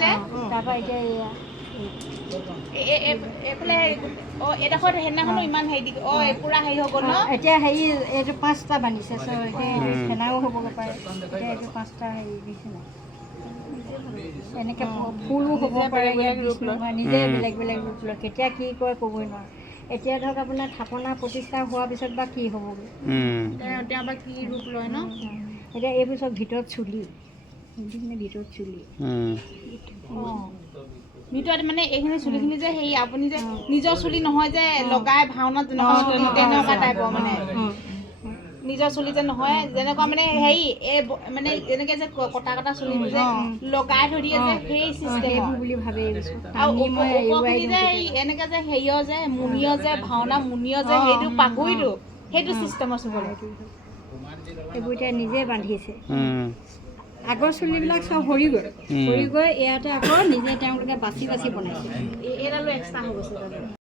যে তাৰপৰা এতিয়া এইফালে এডোখৰত সেইদিনাখনো ইমান হেৰি দি পুৰা হেৰি হৈ গ'ল ন এতিয়া হেৰি এইটো 5টা বান্ধিছে ফেনাও হ'বগৈ পাৰে এতিয়া এইটো 5টা হেৰি দিছে নাই এনেকৈ ফুলো হ'ব পাৰে ইয়াত নিজে বেলেগ বেলেগ ৰূপ লয় কেতিয়া কি কয় ক'বই নোৱাৰে এতিয়া ধৰক আপোনাৰ থাপনা প্ৰতিষ্ঠা হোৱাৰ পিছত বা কি হ'বগৈ তেওঁ বা কি ৰূপ লয় ন এতিয়া এইবোৰ চব ভিতৰত চুলি ভিতৰত চুলি ভিতৰত মানে এইখিনি চুলিখিনি যে হেৰি আপুনি যে নিজৰ চুলি নহয় যে লগাই ভাওনাত তেনেকুৱা টাইপৰ মানে নিজৰ চুলি যে নহয় যেনেকুৱা মানে হেৰি এই মানে এনেকে যে কটা কটা চুলিবোৰ যে লগাই থৈ দিয়ে যে সেই চিষ্টেমৰ বুলি ভাবে আৰু ওপৰখিনি যে এনেকে যে হেৰিয় যে মুনিয় যে ভাওনা মুনিয় যে সেইটো পাগুৰিটো সেইটো চিষ্টেমৰ চুবলৈ এইবোৰ এতিয়া নিজে বান্ধিছে আগৰ চুলিবিলাক চব সৰি গৈ ইয়াতে আকৌ নিজে তেওঁলোকে বাছি বাছি বনাইছে এইডালো এক্সট্ৰা হৈ গৈছে